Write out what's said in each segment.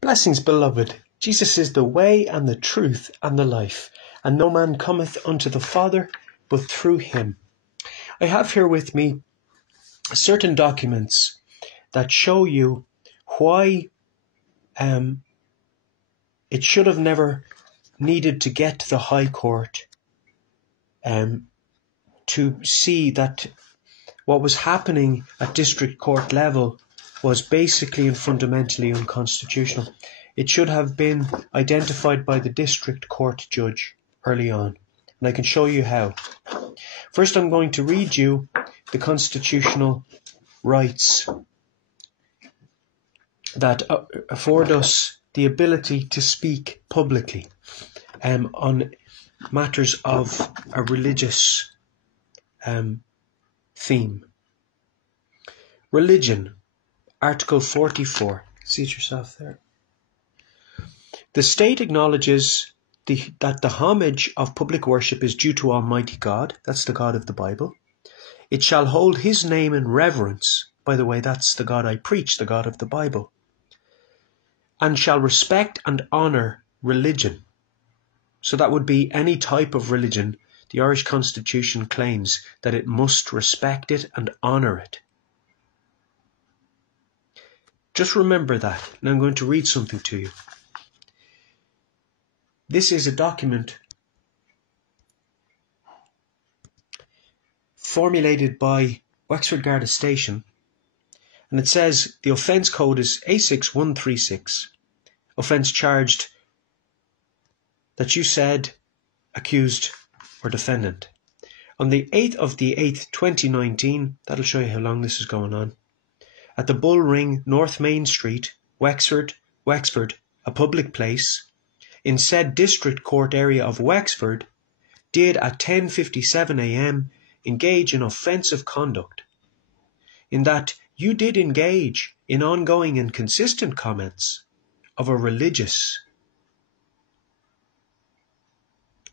Blessings, beloved. Jesus is the way and the truth and the life, and no man cometh unto the Father but through him. I have here with me certain documents that show you why it should have never needed to get to the High Court to see that what was happening at district court level was basically and fundamentally unconstitutional. It should have been identified by the district court judge early on, and I can show you how. First, I'm going to read you the constitutional rights that afford us the ability to speak publicly on matters of a religious theme. Religion, Article 44. Seat yourself there. The state acknowledges that the homage of public worship is due to Almighty God. That's the God of the Bible. It shall hold his name in reverence. By the way, that's the God I preach, the God of the Bible. And shall respect and honour religion. So that would be any type of religion. The Irish Constitution claims that it must respect it and honour it. Just remember that, and I'm going to read something to you. This is a document formulated by Wexford Garda Station, and it says the offence code is A6136. Offence charged that you said accused or defendant. On the 8th of the 8th, 2019, that'll show you how long this is going on, at the Bull Ring, North Main Street, Wexford, a public place, in said district court area of Wexford, did at 10:57 a.m. engage in offensive conduct, in that you did engage in ongoing and consistent comments of a religious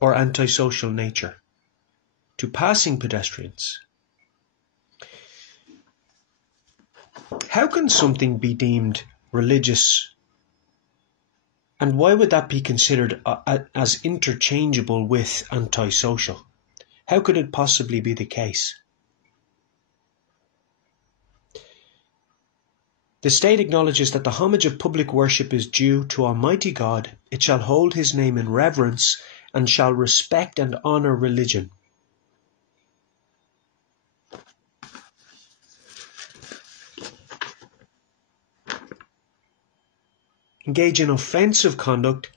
or antisocial nature to passing pedestrians. How can something be deemed religious, and why would that be considered as interchangeable with antisocial? How could it possibly be the case? The state acknowledges that the homage of public worship is due to Almighty God. It shall hold his name in reverence and shall respect and honour religion. Engage in offensive conduct,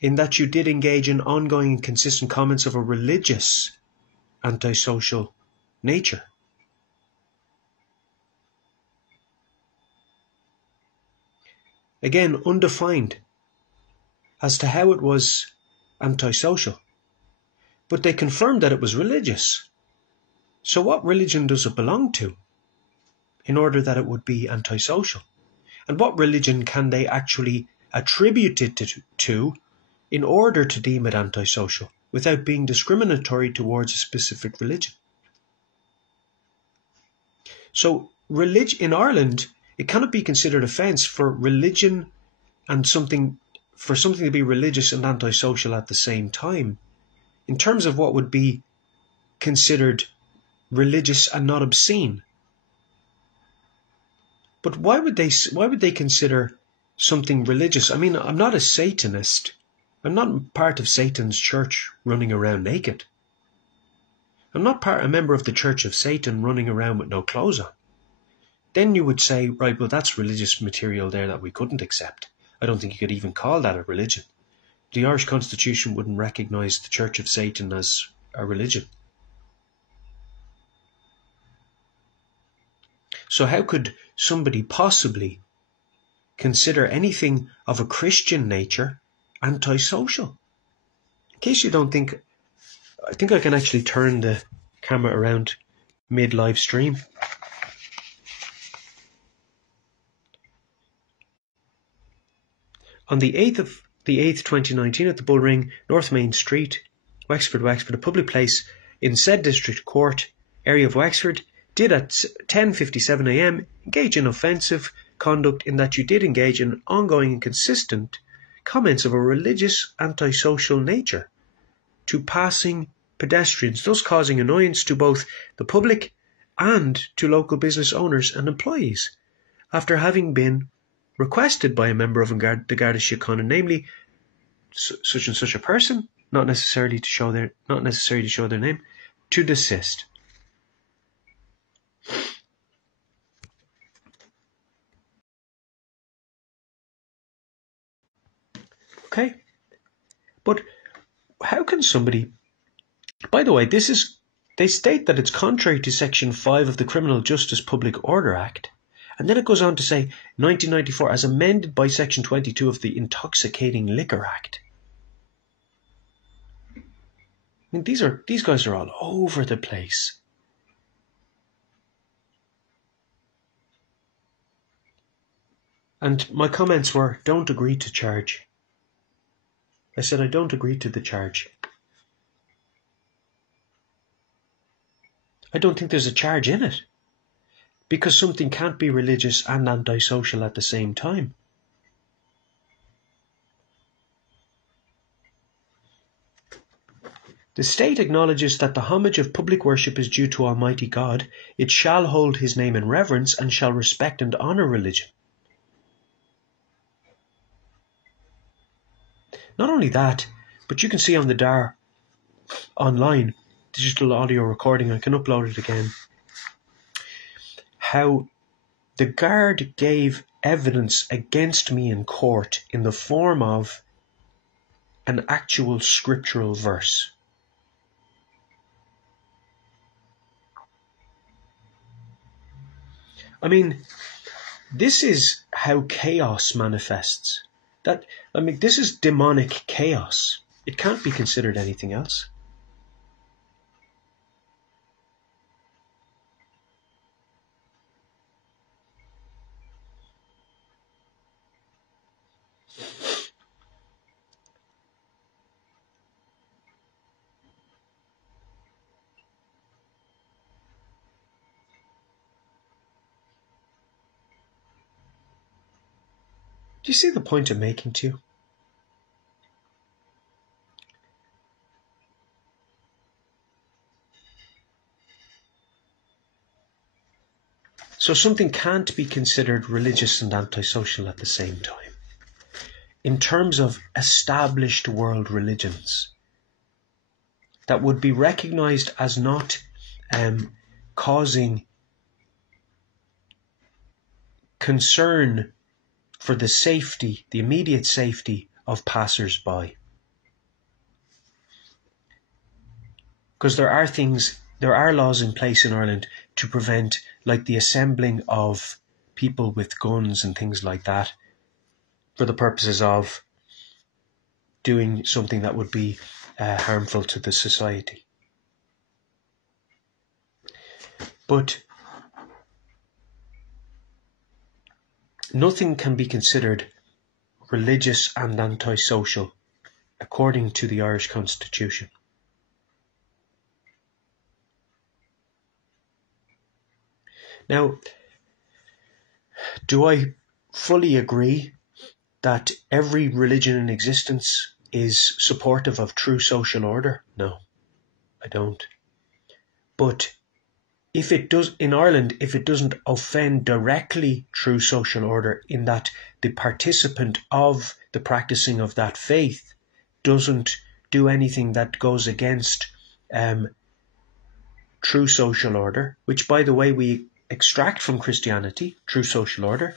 in that you did engage in ongoing and consistent comments of a religious antisocial nature. Again, undefined as to how it was antisocial, but they confirmed that it was religious. So what religion does it belong to in order that it would be antisocial? And what religion can they actually attribute it to in order to deem it antisocial without being discriminatory towards a specific religion? So in Ireland, it cannot be considered offence for religion and something to be religious and antisocial at the same time, in terms of what would be considered religious and not obscene. But why would they consider something religious? I mean, I'm not a Satanist. I'm not part of Satan's church running around naked. I'm not a member of the Church of Satan running around with no clothes on. Then you would say, right, well, that's religious material there that we couldn't accept. I don't think you could even call that a religion. The Irish Constitution wouldn't recognise the Church of Satan as a religion. So how could somebody possibly consider anything of a Christian nature antisocial? In case you don't think, I think I can actually turn the camera around mid-live stream. On the 8th of the 8th, 2019, at the Bull Ring, North Main Street, Wexford, a public place in said district court area of Wexford, did at 10:57 a.m. engage in offensive conduct in that you did engage in ongoing and consistent comments of a religious antisocial nature to passing pedestrians, thus causing annoyance to both the public and to local business owners and employees, after having been requested by a member of the Garda Síochána, namely such and such a person, not necessarily to show their name, to desist. Okay, but how can somebody? By the way, they state that it's contrary to Section 5 of the Criminal Justice Public Order Act. And then it goes on to say 1994 as amended by Section 22 of the Intoxicating Liquor Act. I mean, these guys are all over the place. And my comments were, don't agree to charge. I said, I don't agree to the charge. I don't think there's a charge in it, because something can't be religious and antisocial at the same time. The state acknowledges that the homage of public worship is due to Almighty God. It shall hold his name in reverence and shall respect and honour religion. Not only that, but you can see on the DAR online, digital audio recording, I can upload it again, how the guard gave evidence against me in court in the form of an actual scriptural verse. I mean, this is how chaos manifests. This is demonic chaos. It can't be considered anything else. Do you see the point I'm making to you? So something can't be considered religious and antisocial at the same time. In terms of established world religions that would be recognized as not causing concern for the safety, the immediate safety of passers-by. Because there are laws in place in Ireland to prevent, like, the assembling of people with guns and things like that for the purposes of doing something that would be harmful to the society. But nothing can be considered religious and antisocial according to the Irish Constitution. Now, do I fully agree that every religion in existence is supportive of true social order? No, I don't. But if it does, in Ireland, if it doesn't offend directly true social order, in that the participant of the practicing of that faith doesn't do anything that goes against true social order, which, by the way, we extract from Christianity, true social order.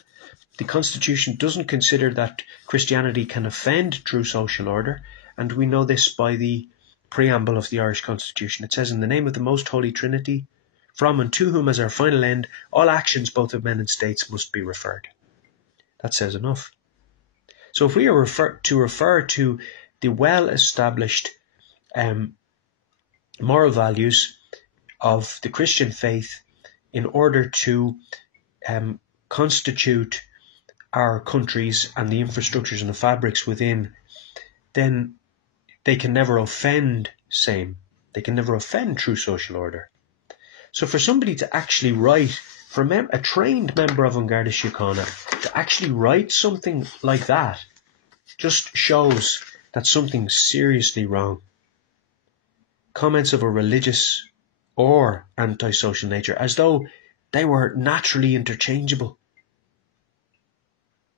The Constitution doesn't consider that Christianity can offend true social order, and we know this by the preamble of the Irish Constitution. It says, "In the name of the Most Holy Trinity, from and to whom as our final end, all actions both of men and states must be referred." That says enough. So if we are to refer to the well-established moral values of the Christian faith in order to constitute our countries and the infrastructures and the fabrics within, then they can never offend same. They can never offend true social order. So for somebody to actually write for a trained member of An Garda Síochána to actually write something like that just shows that something's seriously wrong. Comments of a religious or antisocial nature, as though they were naturally interchangeable.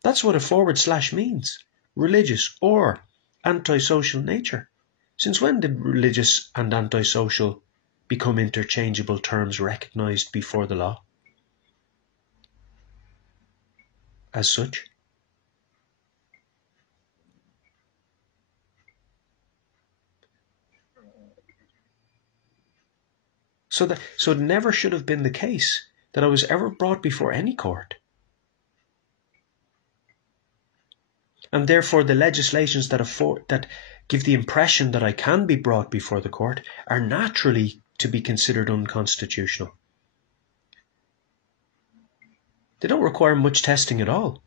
That's what a / means. Religious or antisocial nature. Since when did religious and antisocial become interchangeable terms recognised before the law as such? So it never should have been the case that I was ever brought before any court. And therefore the legislations that give the impression that I can be brought before the court are naturally to be considered unconstitutional. They don't require much testing at all,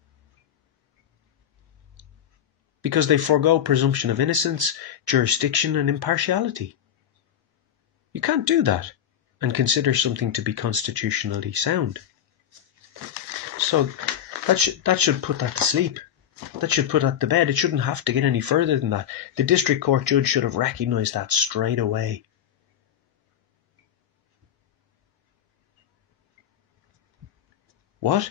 because they forego presumption of innocence, jurisdiction, and impartiality. You can't do that and consider something to be constitutionally sound. So that should put that to sleep. That should put that to bed. It shouldn't have to get any further than that. The district court judge should have recognised that straight away. What?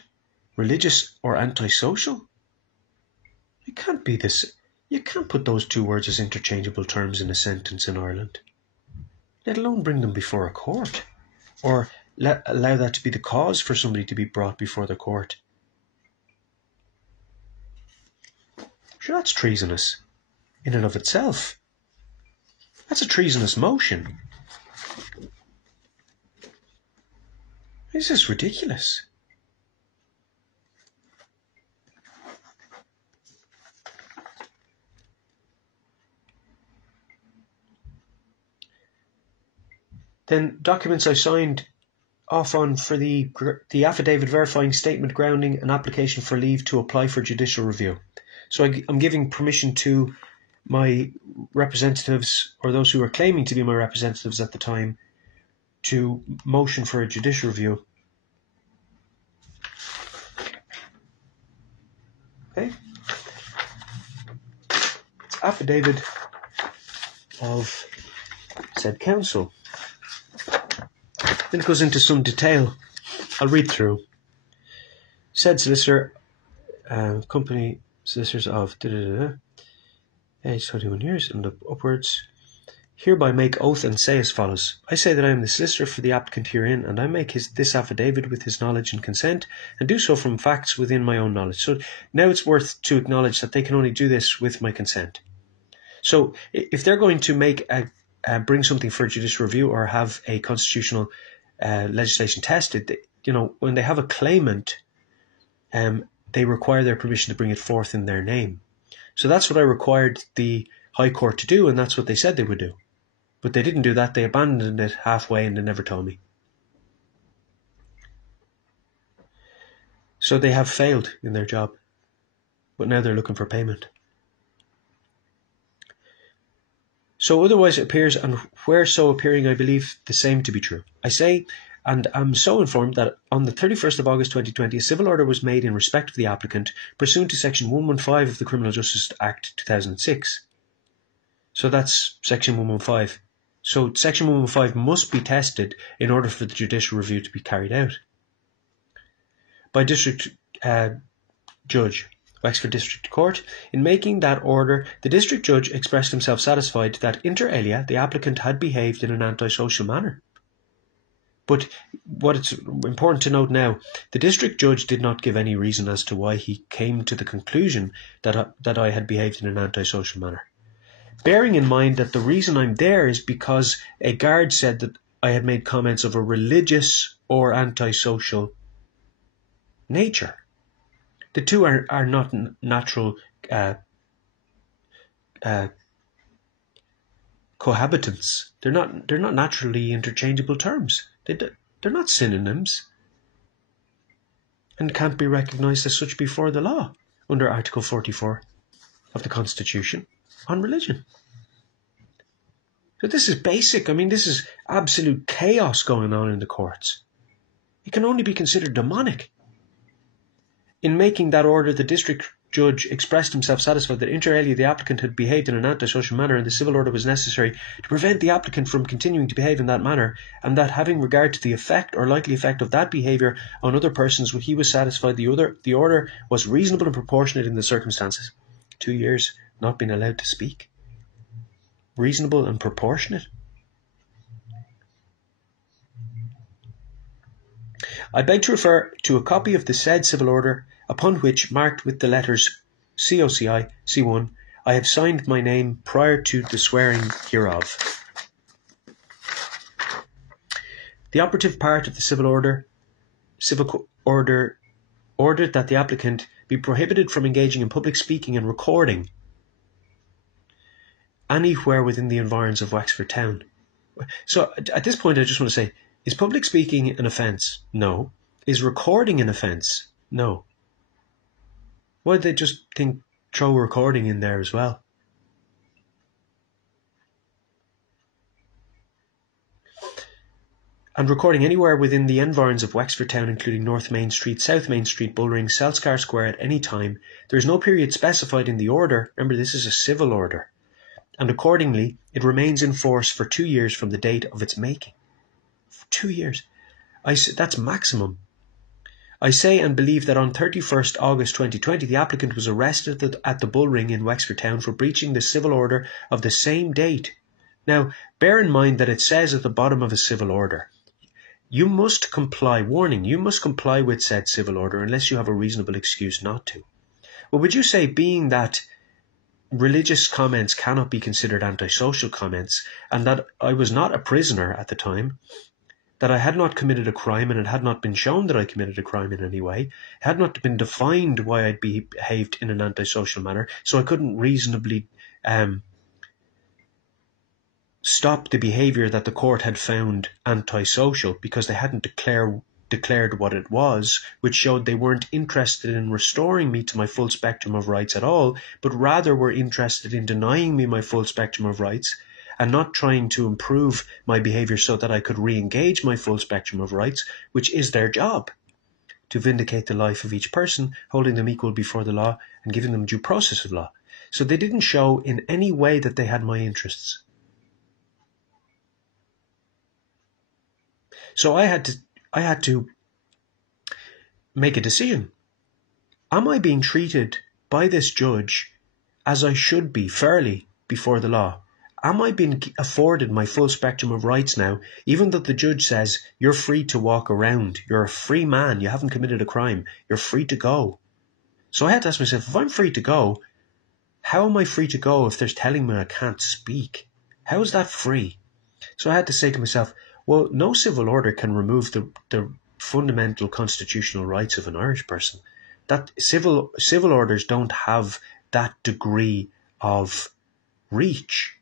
Religious or antisocial? It can't be this. You can't put those two words as interchangeable terms in a sentence in Ireland, let alone bring them before a court, or allow that to be the cause for somebody to be brought before the court. Sure, that's treasonous in and of itself. That's a treasonous motion. This is ridiculous. Then documents I signed off on for the affidavit verifying statement grounding an application for leave to apply for judicial review. So I'm giving permission to my representatives, or those who are claiming to be my representatives at the time, to motion for a judicial review. Okay. It's affidavit of said counsel. Then it goes into some detail. I'll read through. Said solicitor, company solicitors of age 21 years and upwards, hereby make oath and say as follows. I say that I am the solicitor for the applicant herein, and I make this affidavit with his knowledge and consent, and do so from facts within my own knowledge. So now it's worth to acknowledge that they can only do this with my consent. So if they're going to bring something for judicial review or have a constitutional legislation tested, when they have a claimant, they require their permission to bring it forth in their name. So that's what I required the High Court to do, and that's what they said they would do. But they didn't do that. They abandoned it halfway and they never told me. So they have failed in their job. But now they're looking for payment. So otherwise it appears, and where so appearing I believe the same to be true. I say, and am so informed, that on the 31st of August 2020 a civil order was made in respect of the applicant pursuant to section 115 of the Criminal Justice Act 2006. So that's section 115. So section 115 must be tested in order for the judicial review to be carried out. By District Judge, Wexford District Court. In making that order, the District Judge expressed himself satisfied that inter alia the applicant had behaved in an antisocial manner. But what it's important to note now, the District Judge did not give any reason as to why he came to the conclusion that I had behaved in an antisocial manner. Bearing in mind that the reason I'm there is because a guard said that I had made comments of a religious or antisocial nature. The two are not natural cohabitants. They're not naturally interchangeable terms. They're not synonyms, and can't be recognised as such before the law under Article 44 of the Constitution on religion. So this is basic. I mean, this is absolute chaos going on in the courts. It can only be considered demonic. In making that order, the district judge expressed himself satisfied that inter alia the applicant had behaved in an antisocial manner and the civil order was necessary to prevent the applicant from continuing to behave in that manner, and that having regard to the effect or likely effect of that behaviour on other persons, he was satisfied the order was reasonable and proportionate in the circumstances. 2 years not being allowed to speak. Reasonable and proportionate. I beg to refer to a copy of the said civil order, upon which, marked with the letters COCI C1, I have signed my name prior to the swearing hereof. The operative part of the civil order ordered that the applicant be prohibited from engaging in public speaking and recording anywhere within the environs of Wexford town. So at this point I just want to say, is public speaking an offence? No. Is recording an offence? No. Why did they just throw recording in there as well? And recording anywhere within the environs of Wexford town, including North Main Street, South Main Street, Bullring, Selskar Square at any time. There is no period specified in the order. Remember, this is a civil order. And accordingly, it remains in force for 2 years from the date of its making. For 2 years. That's maximum. I say and believe that on 31st August 2020, the applicant was arrested at the Bullring in Wexford town for breaching the civil order of the same date. Now, bear in mind that it says at the bottom of a civil order, you must comply, warning, you must comply with said civil order unless you have a reasonable excuse not to. Well, would you say, being that religious comments cannot be considered antisocial comments, and that I was not a prisoner at the time, that I had not committed a crime, and it had not been shown that I committed a crime in any way, it had not been defined why I'd behaved in an antisocial manner, so I couldn't reasonably stop the behaviour that the court had found antisocial because they hadn't declared what it was, which showed they weren't interested in restoring me to my full spectrum of rights at all, but rather were interested in denying me my full spectrum of rights and not trying to improve my behaviour so that I could re-engage my full spectrum of rights, which is their job, to vindicate the life of each person, holding them equal before the law and giving them due process of law. So they didn't show in any way that they had my interests. So I had to make a decision. Am I being treated by this judge as I should be, fairly, before the law? Am I being afforded my full spectrum of rights now, even though the judge says, you're free to walk around, you're a free man, you haven't committed a crime, you're free to go? So I had to ask myself, if I'm free to go, how am I free to go if they're telling me I can't speak? How is that free? So I had to say to myself, well, no civil order can remove the fundamental constitutional rights of an Irish person. That civil orders don't have that degree of reach,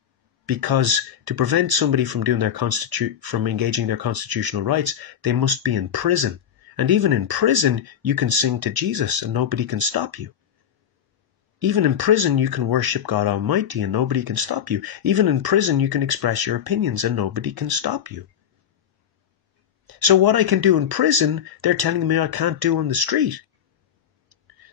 because to prevent somebody from doing from engaging their constitutional rights, they must be in prison. And even in prison, you can sing to Jesus and nobody can stop you. Even in prison, you can worship God Almighty and nobody can stop you. Even in prison, you can express your opinions and nobody can stop you. So what I can do in prison, they're telling me I can't do on the street.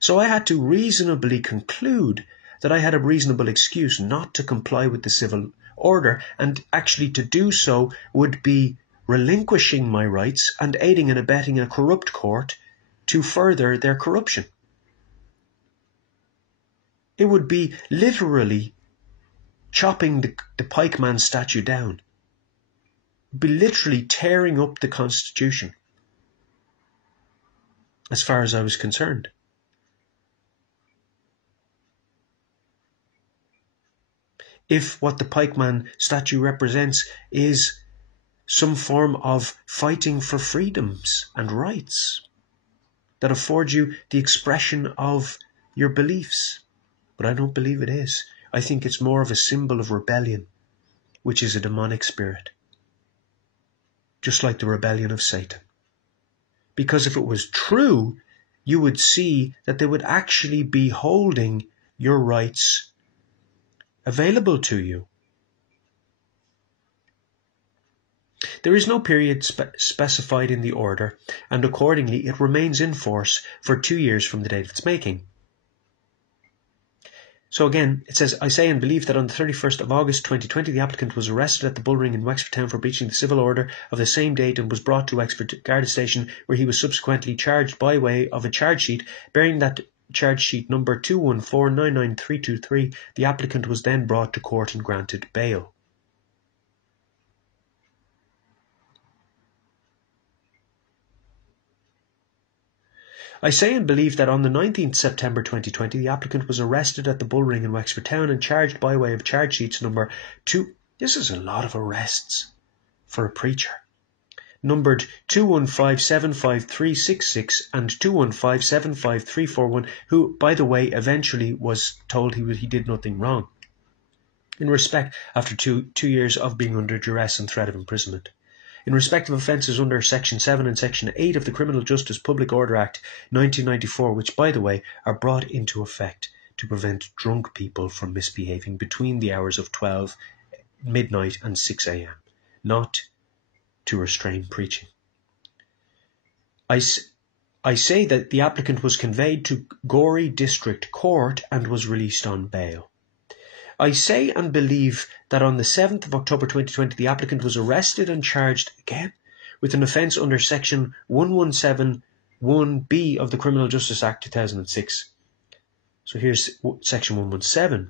So I had to reasonably conclude that I had a reasonable excuse not to comply with the civil order, and actually to do so would be relinquishing my rights and aiding and abetting a corrupt court to further their corruption. It would be literally chopping the pikeman statue down. Be literally tearing up the Constitution, as far as I was concerned. If what the pikeman statue represents is some form of fighting for freedoms and rights that afford you the expression of your beliefs. But I don't believe it is. I think it's more of a symbol of rebellion, which is a demonic spirit. Just like the rebellion of Satan. Because if it was true, you would see that they would actually be holding your rights available to you. There is no period specified in the order, and accordingly it remains in force for 2 years from the date of its making. So again, it says, I say and believe that on the 31st of August 2020, the applicant was arrested at the Bullring in Wexford Town for breaching the civil order of the same date and was brought to Wexford Garda Station, where he was subsequently charged by way of a charge sheet bearing that charge sheet number 2149933. The applicant was then brought to court and granted bail. I say and believe that on the 19th September 2020, the applicant was arrested at the Bullring in Wexford Town and charged by way of charge sheets number 2. This is a lot of arrests for a preacher. Numbered 215753666 and 215753441, who, by the way, eventually was told he did nothing wrong, in respect after two years of being under duress and threat of imprisonment. In respect of offences under Section 7 and Section 8 of the Criminal Justice Public Order Act 1994, which, by the way, are brought into effect to prevent drunk people from misbehaving between the hours of 12 midnight and 6 a.m, not to restrain preaching. I say that the applicant was conveyed to Gorey District Court and was released on bail. I say and believe that on the 7th of October 2020, the applicant was arrested and charged again with an offence under Section 1171B of the Criminal Justice Act 2006. So here's Section 117.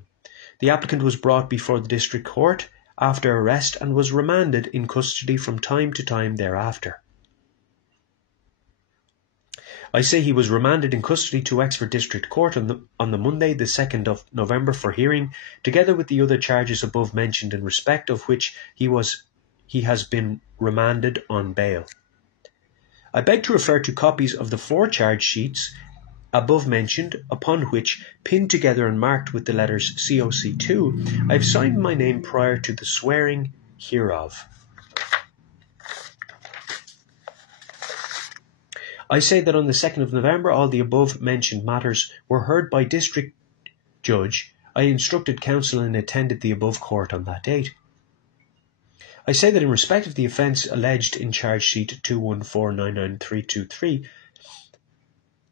The applicant was brought before the District Court after arrest and was remanded in custody from time to time thereafter. I say he was remanded in custody to Wexford District Court on the Monday, the 2nd of November for hearing, together with the other charges above mentioned, in respect of which he has been remanded on bail. I beg to refer to copies of the 4 charge sheets above mentioned, upon which, pinned together and marked with the letters COC2, I have signed my name prior to the swearing hereof. I say that on the 2nd of November, all the above mentioned matters were heard by District Judge. I instructed counsel and attended the above court on that date. I say that in respect of the offence alleged in charge sheet 2149933,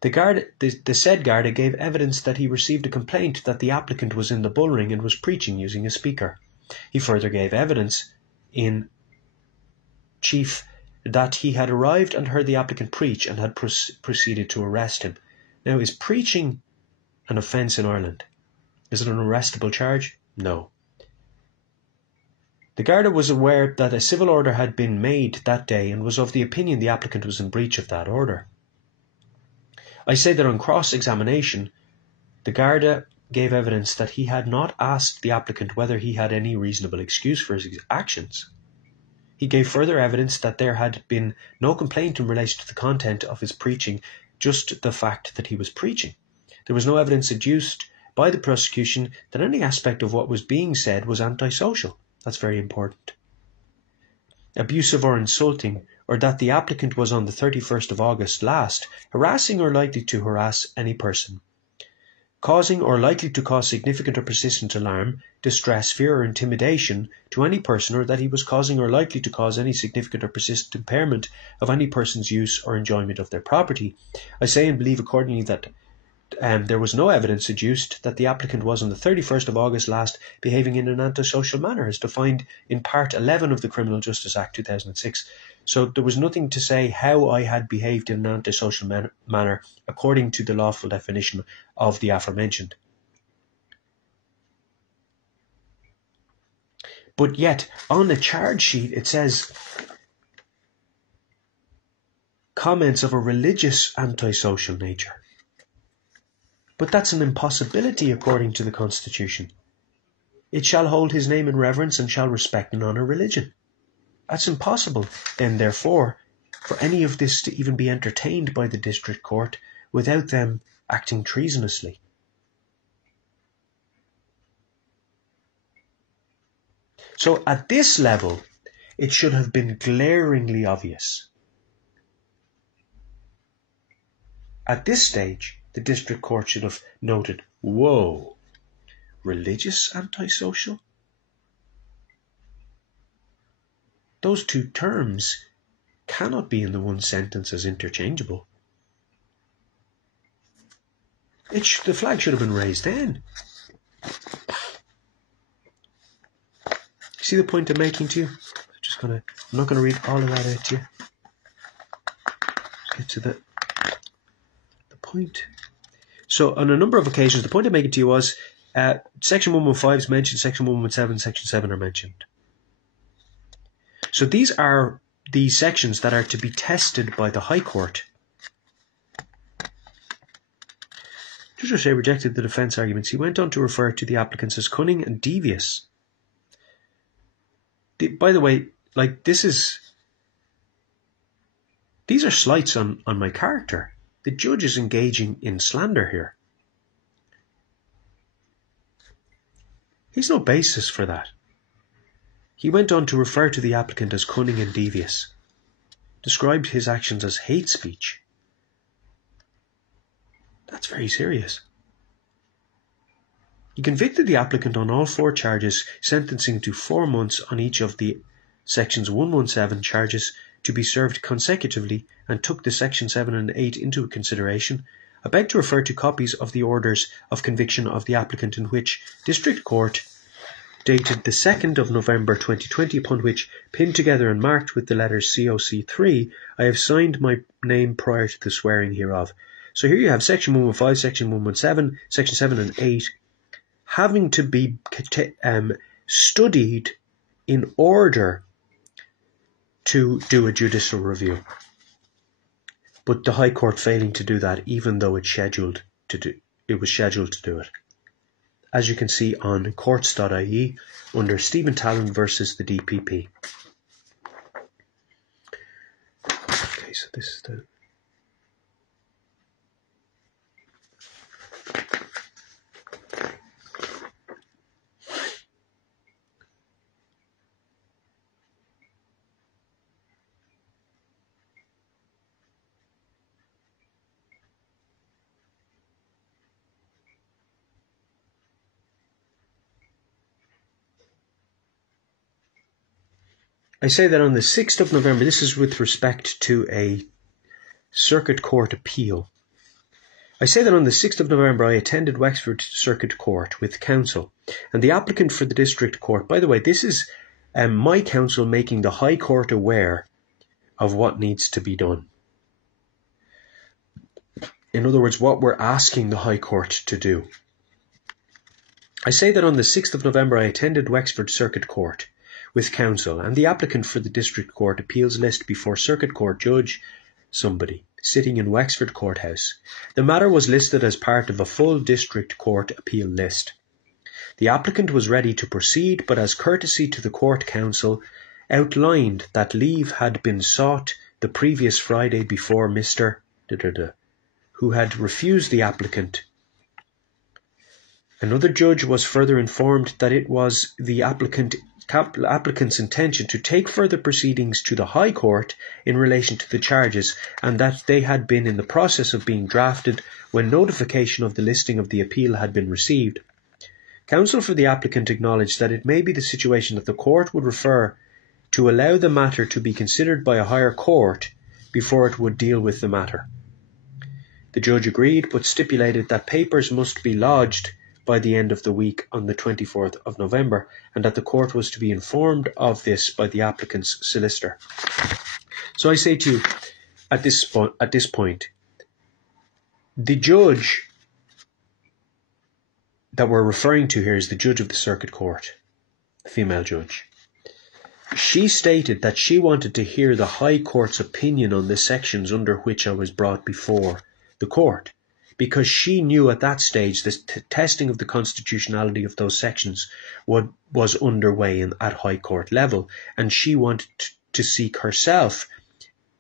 the said Garda gave evidence that he received a complaint that the applicant was in the Bullring and was preaching using a speaker. He further gave evidence in chief that he had arrived and heard the applicant preach and had proceeded to arrest him. Now, is preaching an offence in Ireland? Is it an arrestable charge? No. The Garda was aware that a civil order had been made that day and was of the opinion the applicant was in breach of that order. I say that on cross-examination, the Garda gave evidence that he had not asked the applicant whether he had any reasonable excuse for his actions. He gave further evidence that there had been no complaint in relation to the content of his preaching, just the fact that he was preaching. There was no evidence adduced by the prosecution that any aspect of what was being said was antisocial. That's very important. Abusive or insulting, or that the applicant was on the 31st of August last harassing or likely to harass any person, causing or likely to cause significant or persistent alarm, distress, fear or intimidation to any person, or that he was causing or likely to cause any significant or persistent impairment of any person's use or enjoyment of their property. I say and believe accordingly that there was no evidence adduced that the applicant was on the 31st of August last behaving in an antisocial manner as defined in Part 11 of the Criminal Justice Act 2006. So there was nothing to say how I had behaved in an antisocial manner according to the lawful definition of the aforementioned. But yet, on the charge sheet it says comments of a religious antisocial nature. But that's an impossibility according to the Constitution. It shall hold his name in reverence and shall respect and honour religion. That's impossible, then, therefore, for any of this to even be entertained by the District Court without them acting treasonously. So at this level, it should have been glaringly obvious. At this stage, the District Court should have noted, whoa, religious antisocial? those two terms cannot be in the one sentence as interchangeable. The flag should have been raised then. See the point I'm making to you? I'm not going to read all of that out to you. Let's get to the point. So on a number of occasions, the point I'm making to you was Section 115 is mentioned, Section 117, Section 7 are mentioned. So these are the sections that are to be tested by the High Court. Judge O'Shea rejected the defence arguments. He went on to refer to the applicants as cunning and devious. By the way, like these are slights on my character. The judge is engaging in slander here. He's no basis for that. He went on to refer to the applicant as cunning and devious, described his actions as hate speech. That's very serious. He convicted the applicant on all 4 charges, sentencing to 4 months on each of the Sections 117 charges to be served consecutively, and took the Section 7 and 8 into consideration. I beg to refer to copies of the orders of conviction of the applicant in which District Court, dated the 2nd of November 2020, upon which, pinned together and marked with the letters COC3, I have signed my name prior to the swearing hereof. So here you have Section 115, Section 117, Section 7 and 8 having to be studied in order to do a judicial review. But the High Court failing to do that, even though it was scheduled to do it. As you can see on courts.ie under Stephen Talon versus the DPP. Okay, so this is the... I say that on the 6th of November, this is with respect to a Circuit Court appeal. I say that on the 6th of November I attended Wexford Circuit Court with counsel, and the applicant for the District Court, by the way, this is my counsel making the High Court aware of what needs to be done. In other words, what we're asking the High Court to do. I say that on the 6th of November I attended Wexford Circuit Court with counsel, and the applicant for the District Court appeals list before Circuit Court Judge somebody sitting in Wexford Courthouse. The matter was listed as part of a full District Court appeal list. The applicant was ready to proceed, but as courtesy to the Court Counsel, outlined that leave had been sought the previous Friday before Mr. who had refused the applicant. Another judge was further informed that it was the applicant's intention to take further proceedings to the High Court in relation to the charges, and that they had been in the process of being drafted when notification of the listing of the appeal had been received. Counsel for the applicant acknowledged that it may be the situation that the court would refer to allow the matter to be considered by a higher court before it would deal with the matter. The judge agreed, but stipulated that papers must be lodged by the end of the week on the 24th of November, and that the court was to be informed of this by the applicant's solicitor. So I say to you, at this point, the judge that we're referring to here is the judge of the Circuit Court, the female judge. She stated that she wanted to hear the High Court's opinion on the sections under which I was brought before the court, because she knew at that stage the testing of the constitutionality of those sections was underway at High Court level, and she wanted to seek herself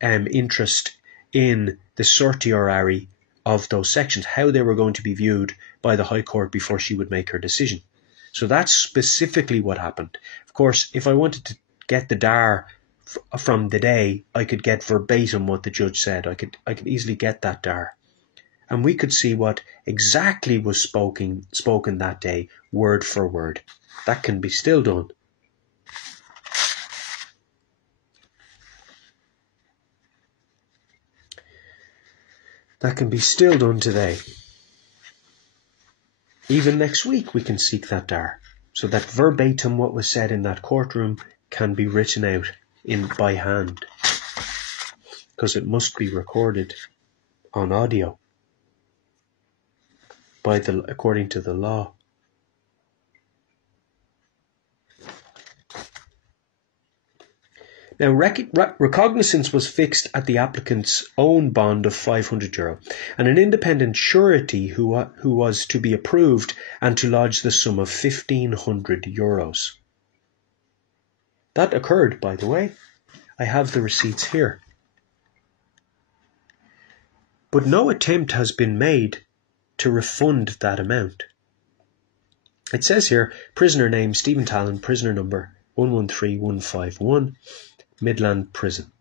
interest in the certiorari of those sections, how they were going to be viewed by the High Court before she would make her decision. So that's specifically what happened. Of course, if I wanted to get the dar from the day, I could get verbatim what the judge said. I could easily get that dar. And we could see what exactly was spoken that day, word for word. That can be still done. that can be still done today. Even next week we can seek that dar, so that verbatim what was said in that courtroom can be written out by hand, because it must be recorded on audio according to the law. Now, recognizance was fixed at the applicant's own bond of €500, and an independent surety who was to be approved and to lodge the sum of €1,500. That occurred, by the way. I have the receipts here. But no attempt has been made to refund that amount. It says here, prisoner name Stephen Tallon, prisoner number 113151. Midland Prison.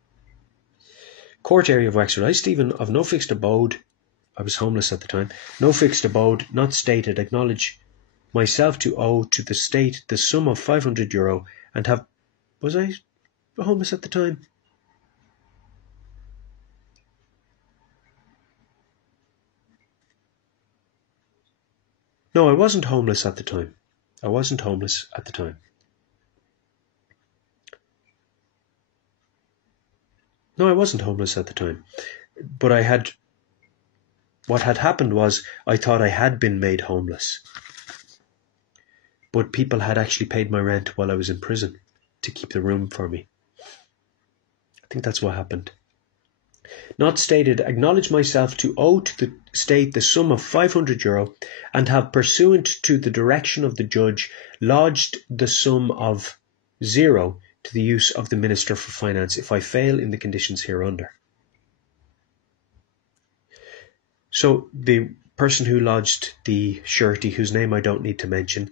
Court area of Wexford. I, Stephen, of no fixed abode, I was homeless at the time, no fixed abode, not stated, acknowledge myself to owe to the state the sum of €500 and have... Was I homeless at the time? No, I wasn't homeless at the time. I wasn't homeless at the time. No, I wasn't homeless at the time, but what had happened was I thought I had been made homeless, but people had actually paid my rent while I was in prison to keep the room for me. I think that's what happened. Not stated, acknowledge myself to owe to the state the sum of €500 and have, pursuant to the direction of the judge, lodged the sum of €0 to the use of the Minister for Finance if I fail in the conditions hereunder. So the person who lodged the surety, whose name I don't need to mention,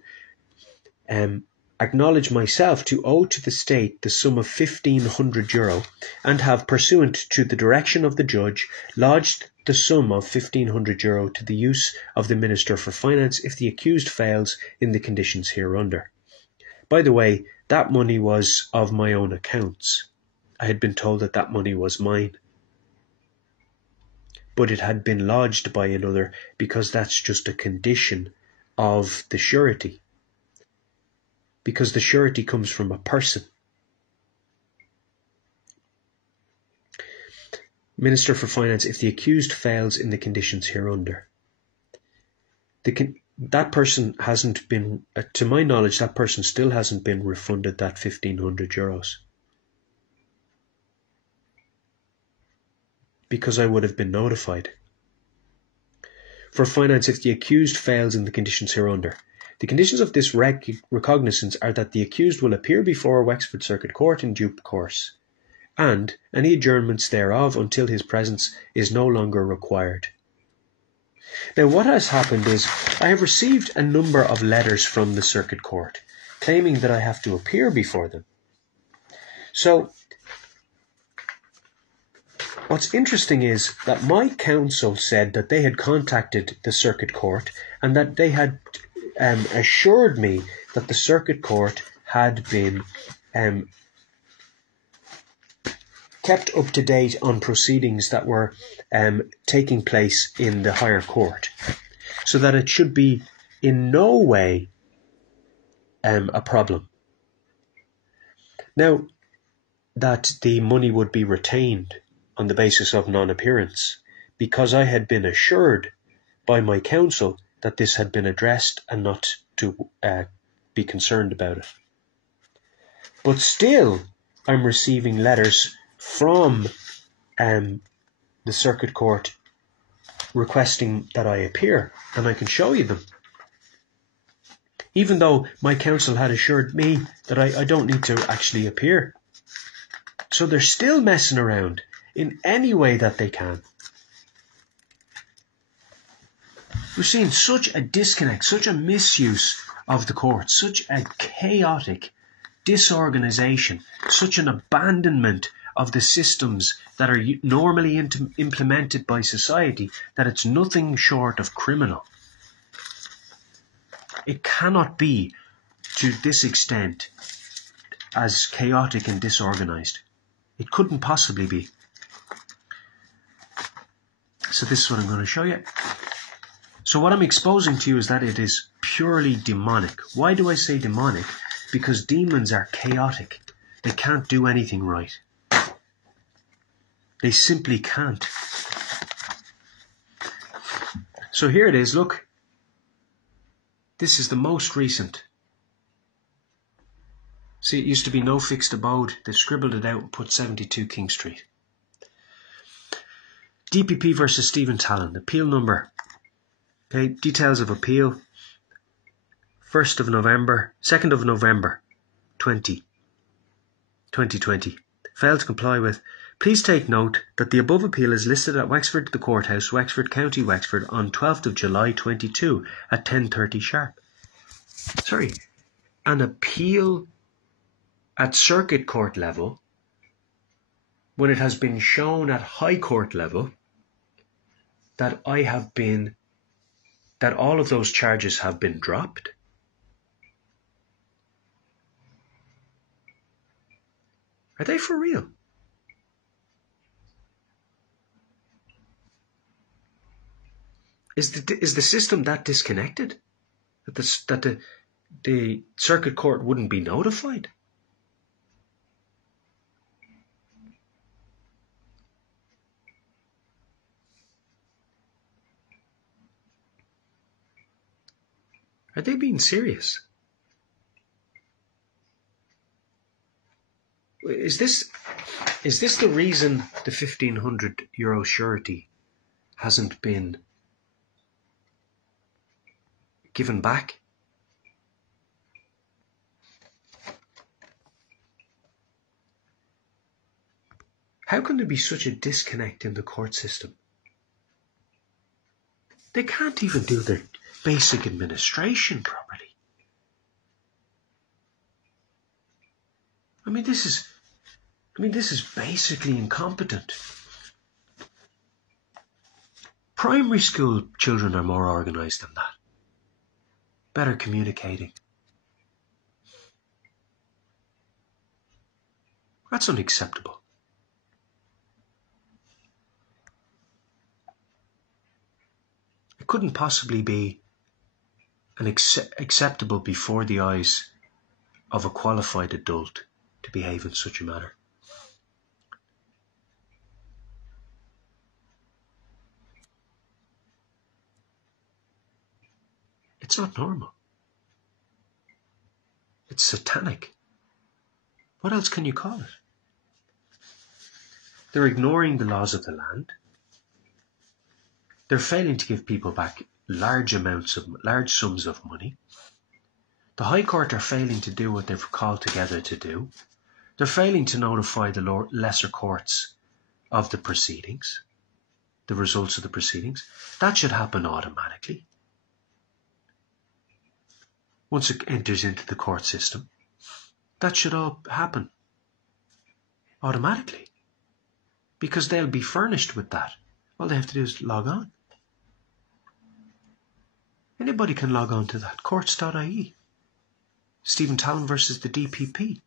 acknowledge myself to owe to the state the sum of €1,500 and have, pursuant to the direction of the judge, lodged the sum of €1,500 to the use of the Minister for Finance if the accused fails in the conditions hereunder. By the way, that money was of my own accounts. I had been told that that money was mine. But it had been lodged by another because that's just a condition of the surety. Because the surety comes from a person. Minister for Finance, if the accused fails in the conditions hereunder. That person hasn't been, to my knowledge, that person still hasn't been refunded that €1,500. Because I would have been notified. For finance, if the accused fails in the conditions hereunder. The conditions of this recognizance are that the accused will appear before Wexford Circuit Court in due course, and any adjournments thereof until his presence is no longer required. Now, what has happened is I have received a number of letters from the Circuit Court claiming that I have to appear before them. So, what's interesting is that my counsel said that they had contacted the Circuit Court and that they had assured me that the Circuit Court had been kept up to date on proceedings that were taking place in the higher court, so that it should be in no way a problem. Now, that the money would be retained on the basis of non-appearance, because I had been assured by my counsel that this had been addressed and not to be concerned about it. But still, I'm receiving letters from the Circuit Court requesting that I appear, and I can show you them. Even though my counsel had assured me that I don't need to actually appear. So they're still messing around in any way that they can. We're seeing such a disconnect, such a misuse of the court, such a chaotic disorganisation, such an abandonment of the systems that are normally implemented by society, that it's nothing short of criminal. It cannot be to this extent as chaotic and disorganised. It couldn't possibly be. So this is what I'm going to show you. So what I'm exposing to you is that it is purely demonic. Why do I say demonic? Because demons are chaotic. They can't do anything right. They simply can't. So here it is, look. This is the most recent. See, it used to be no fixed abode. They've scribbled it out and put 72 King Street. DPP versus Stephen Tallon. Appeal number. Okay, details of appeal. 2nd of November 2020. Failed to comply with. Please take note that the above appeal is listed at Wexford, the courthouse, Wexford, County Wexford, on 12th of July 22 at 10:30 sharp. Sorry, an appeal at circuit court level, when it has been shown at high court level that that all of those charges have been dropped. Are they for real? Is the system that disconnected that the circuit court wouldn't be notified? Are they being serious? Is this the reason the €1,500 surety hasn't been given back? How can there be such a disconnect in the court system? They can't even do their basic administration properly. I mean, this is basically incompetent. Primary school children are more organised than that. Better communicating. That's unacceptable. It couldn't possibly be acceptable before the eyes of a qualified adult to behave in such a manner. It's not normal. It's satanic. What else can you call it? They're ignoring the laws of the land. They're failing to give people back large sums of money. The High Court are failing to do what they've called together to do. They're failing to notify the lesser courts of the proceedings, the results of the proceedings. That should happen automatically. Once it enters into the court system, that should all happen automatically, because they'll be furnished with that. All they have to do is log on. Anybody can log on to that, courts.ie. Stephen Tallon versus the DPP.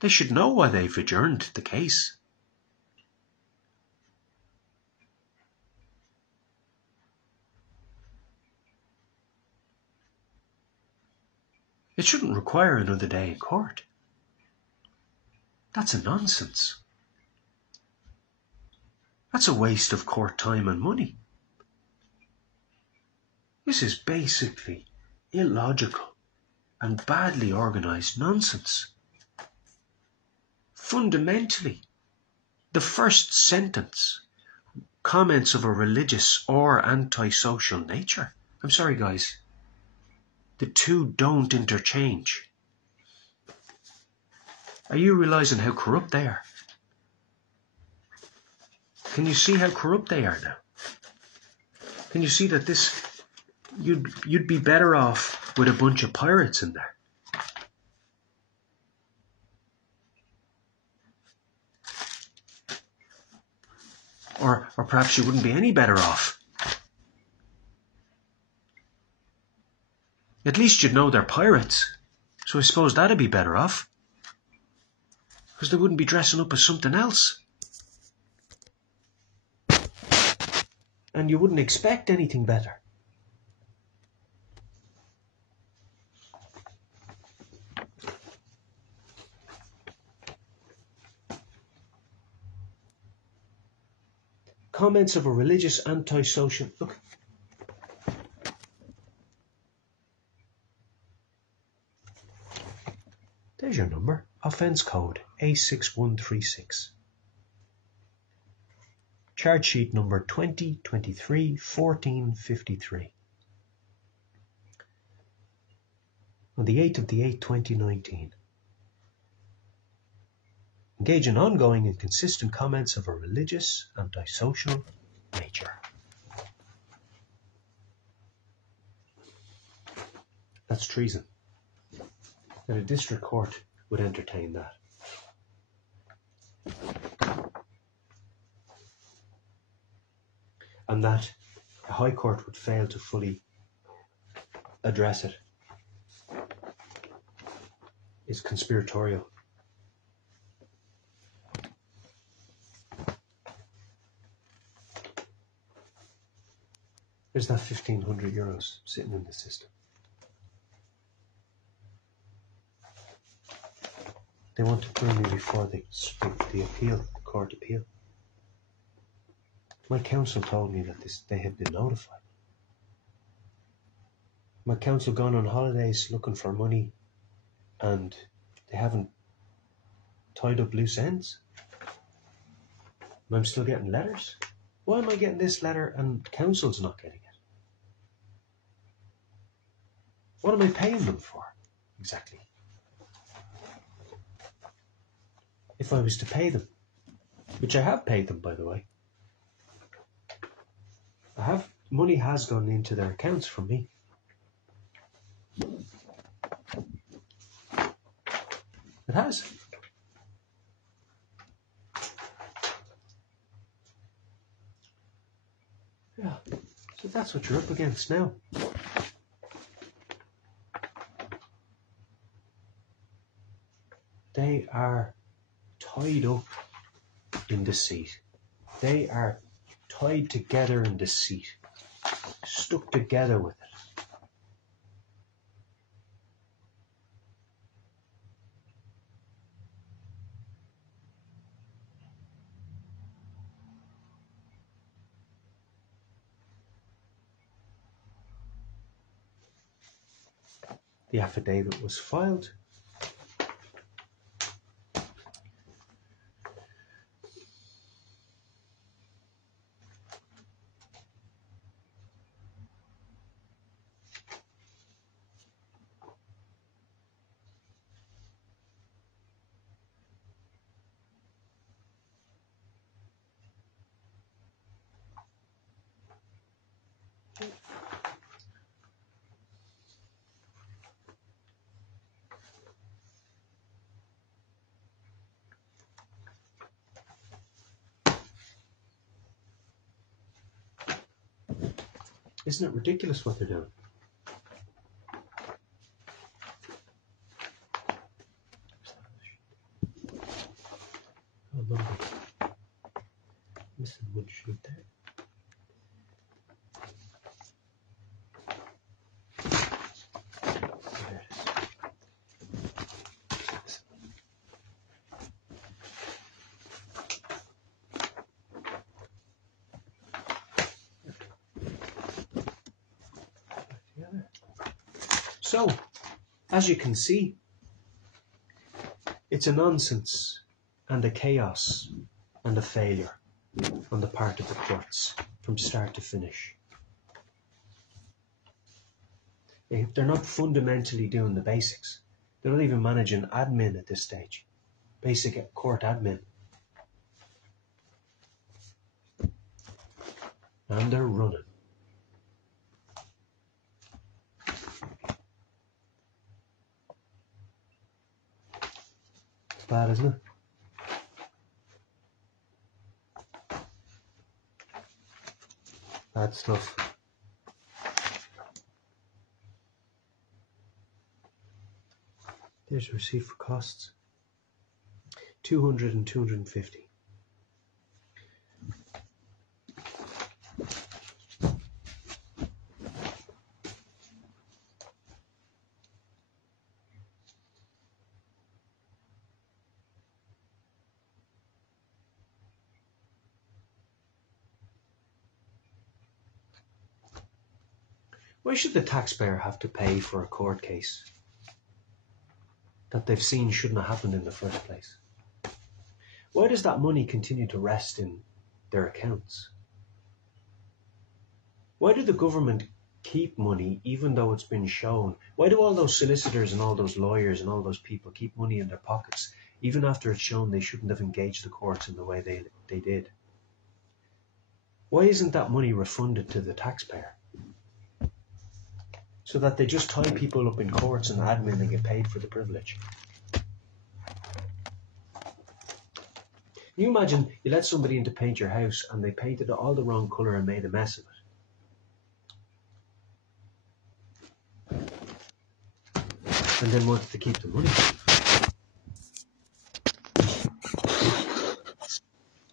They should know why they've adjourned the case. It shouldn't require another day in court. That's a nonsense. That's a waste of court time and money. This is basically illogical and badly organised nonsense. Fundamentally, the first sentence, comments of a religious or antisocial nature. I'm sorry, guys. The two don't interchange. Are you realising how corrupt they are? Can you see how corrupt they are now? Can you see that this, you'd be better off with a bunch of pirates in there? Or perhaps you wouldn't be any better off. At least you'd know they're pirates. So I suppose that'd be better off. Because they wouldn't be dressing up as something else. and you wouldn't expect anything better. Comments of a religious antisocial... Look. There's your number. Offence code A6136. Charge sheet number 2023-1453. On the 8th of the 8th, 2019. Engage in ongoing and consistent comments of a religious, antisocial nature. That's treason. And a district court would entertain that. And that a high court would fail to fully address it is conspiratorial. There's that €1,500 sitting in the system. They want to bring me before the court appeal. My counsel told me that they had been notified. My counsel gone on holidays looking for money, and they haven't tied up loose ends. And I'm still getting letters. Why am I getting this letter and counsel's not getting it? What am I paying them for, exactly? If I was to pay them, which I have paid them, by the way. Money has gone into their accounts from me. It has. Yeah, so that's what you're up against now. They are tied up in deceit. They are tied together in deceit, stuck together with it. The affidavit was filed. Isn't it ridiculous what they're doing? Oh, lovely. Missing one sheet there. There it is. So, as you can see, it's a nonsense and a chaos and a failure on the part of the courts from start to finish. They're not fundamentally doing the basics. They're not even managing admin at this stage. Basic court admin. And they're running. It's bad, isn't it? Bad stuff. There's a receipt for costs. 200 and 250. Why should the taxpayer have to pay for a court case that they've seen shouldn't have happened in the first place? Why does that money continue to rest in their accounts? Why do the government keep money even though it's been shown? Why do all those solicitors and all those lawyers and all those people keep money in their pockets even after it's shown they shouldn't have engaged the courts in the way they did? Why isn't that money refunded to the taxpayer? So that they just tie people up in courts and admin and get paid for the privilege. Can you imagine you let somebody in to paint your house and they painted it all the wrong colour and made a mess of it? And then wanted to keep the money.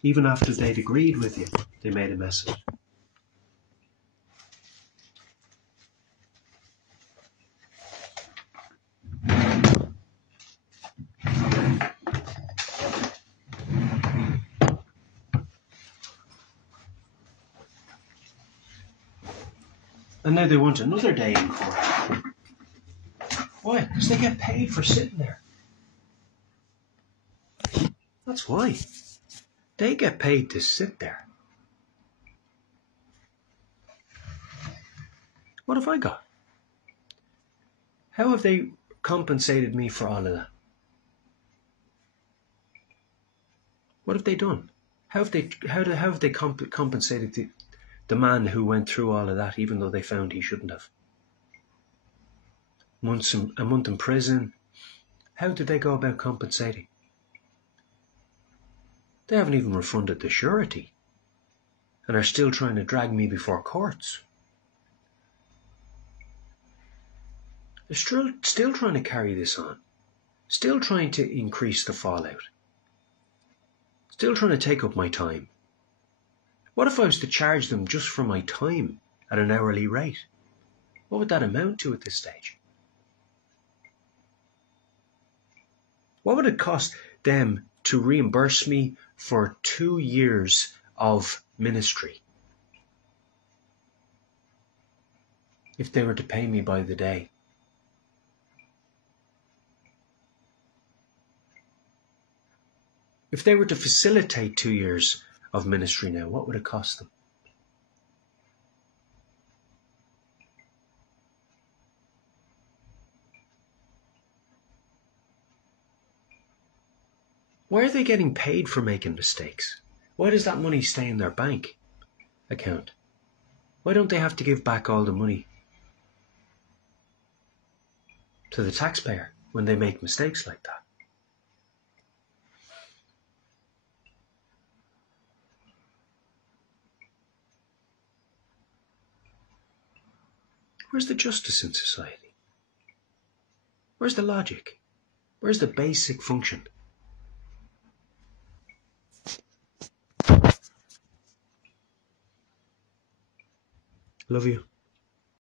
Even after they'd agreed with you, they made a mess of it. And now they want another day in court. Why? Because they get paid for sitting there. That's why. They get paid to sit there. What have I got? How have they compensated me for all of that? What have they done? How have they compensated the man who went through all of that, even though they found he shouldn't have? A month in prison. How did they go about compensating? They haven't even refunded the surety and are still trying to drag me before courts. They're still trying to carry this on. Still trying to increase the fallout. Still trying to take up my time. What if I was to charge them just for my time at an hourly rate? What would that amount to at this stage? What would it cost them to reimburse me for 2 years of ministry if they were to pay me by the day? If they were to facilitate 2 years of ministry now, what would it cost them? Why are they getting paid for making mistakes? Why does that money stay in their bank account? Why don't they have to give back all the money to the taxpayer when they make mistakes like that? Where's the justice in society? Where's the logic? Where's the basic function? Love you.